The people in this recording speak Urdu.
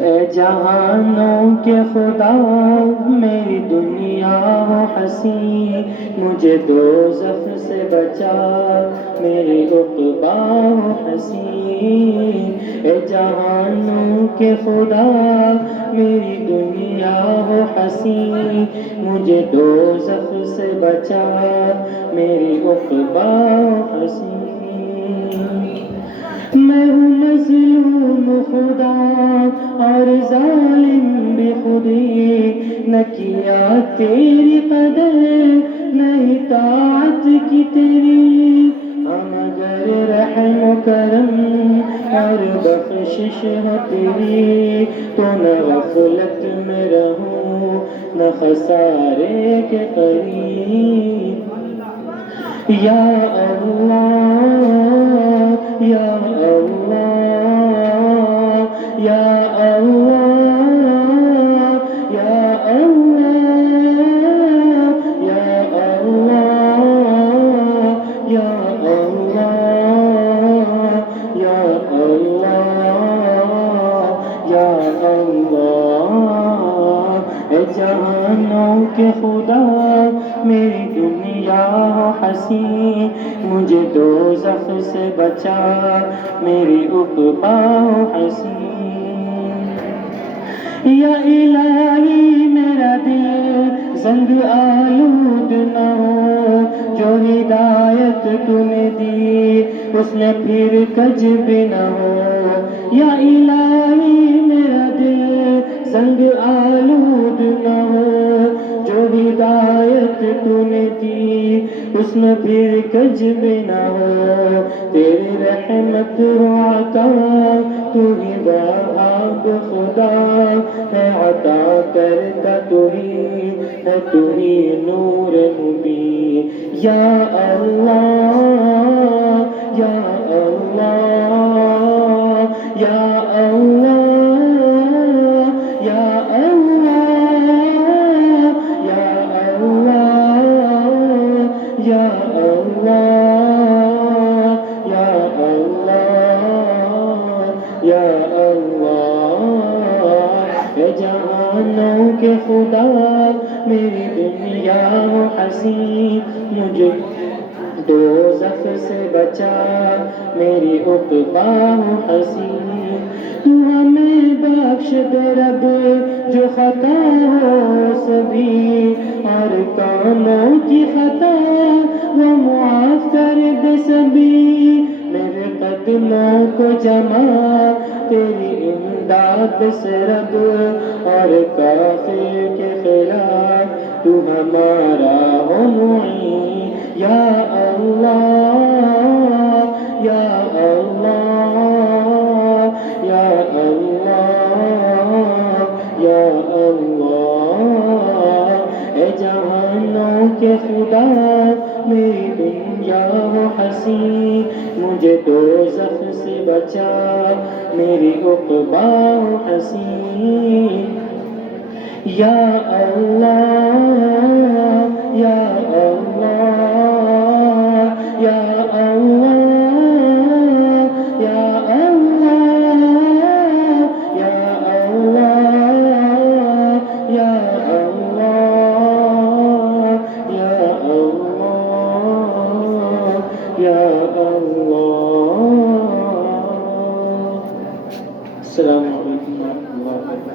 اے جہانوں کے خدا میری دنیا ہو حسین، مجھے دوزخ سے بچا میری عقبا ہو حسین۔ اے جہانوں کے خدا میری دنیا ہو حسین، مجھے دوزخ سے بچا میری عقبا ہو حسین۔ میں ہوں مظلوم خدا اور ظالم بھی خودی، نہ کیا تیری قدر نہیں طاعت کی تیری، ہم اگر رحم و کرم اور بخشش ہو تیری، تو نہ غفلت میں رہوں نہ خسارے کے قریب۔ یا اللہ یا اللہ یا اللہ یا اللہ یا اللہ یا اللہ یا اللہ یا اللہ۔ اے جہانوں کے خدا میری دنیا ہو حسین، مجھے دوزخ سے بچا میری عقبا ہو حسین۔ یا الہی میرا دل زنگ آلود نہ ہو، جو ہدایت تو نے دی اس میں پھر کج بھی نہ ہو۔ یا الہی میرا دل زنگ آلود نہ ہو، جو ہدایت تو نے دی اس میں پھر کج بھی نہ ہو۔ تیری رحمت و عطا تو ہی وہاب خدا ہے، عطا کرتا تو ہی ہے، تو ہی نور مبین۔ یا اللہ یا اللہ یا اللہ یا اللہ یا اللہ یا اللہ یا اللہ یا اللہ۔ اے جہانوں کے خدا میری دنیا ہو حسین، مجھے دوزخ سے بچا میری عقبا ہو حسین۔ تو ہمیں بخش دے رب جو خطا ہو سبھی، اور کاموں کی خطا وہ معاف کر دے سبھی۔ میرے قدموں کو جما تیری امداد سے رب، اور کافر کے خلاف تو ہمارا ہو معین۔ یا اللہ یا اللہ یا اللہ یا اللہ۔ اے جہانوں کے خدا میری دنیا ہو حسین، مجھے دوزخ سے بچا میری عقبا ہو حسین۔ یا اللہ یا اللہ یا اللہ یا اللہ یا اللہ یا اللہ یا اللہ یا اللہ۔ السلام علیکم ورحمۃ اللہ وبرکاتہ۔